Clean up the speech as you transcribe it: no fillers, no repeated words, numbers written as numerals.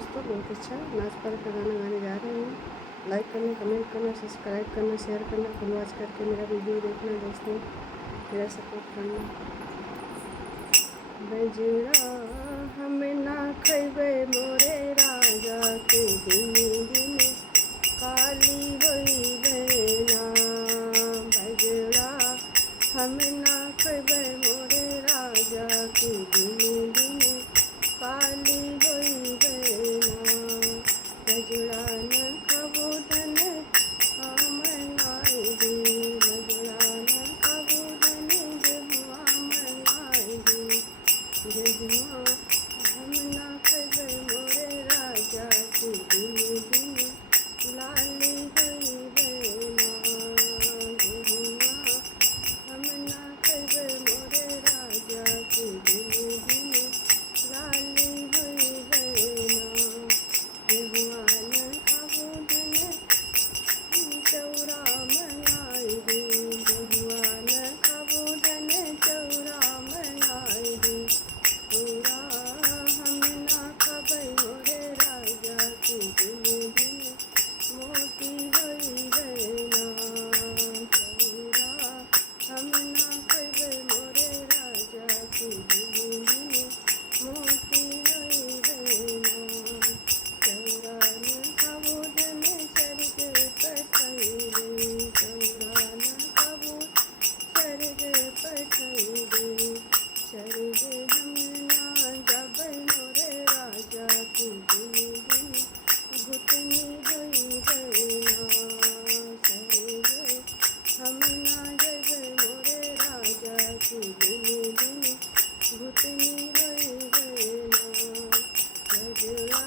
दोस्तों, बहुत अच्छा नाच पर का गाना गाने जा रहे हैं। लाइक करना, कमेंट करना, सब्सक्राइब करना, शेयर करना, फुल वॉच करके मेरा वीडियो देखना दोस्तों, मेरा सपोर्ट करना। बजड़ा हम ना खैबे मोरे राजा के दिन दिन काली होई बेना। बजड़ा हम ना खैबे मोरे राजा के दिन दिन काली होई बेना। बजड़ा न खाबो धन मनाई दे, बजड़ा न खाबो धन जहुआ मनाई दे। जहुआ हम ना खैबे मोरे राजा के दिन दिन लाली होई बेना। जहुआ हम ना खैबे मोरे राजा के दिन दिन लाली होई बेना। जहुआ न खाबो धन चौरा मनाई दे, जहुआ न खाबो धन चौरा मनाई दे। चौरा हम ना खाबै मोरे राजा के दिन दिन मोती होई बेना। चौरा हम ना खैबै मोरे राजा के दिन दिन मोती होई बेना। चौरा न खाबो धन स्वर्ग पठैबे, चौरा न खाबो स्वर्ग पठैबे। स्वर्ग हम ना जाबै मोरे राजा के दिन दिन घुटनी होई बेना। स्वर्ग हम ना जबै मोरे राजा के दिन दिन घुटनी होई बेना। बजड़ा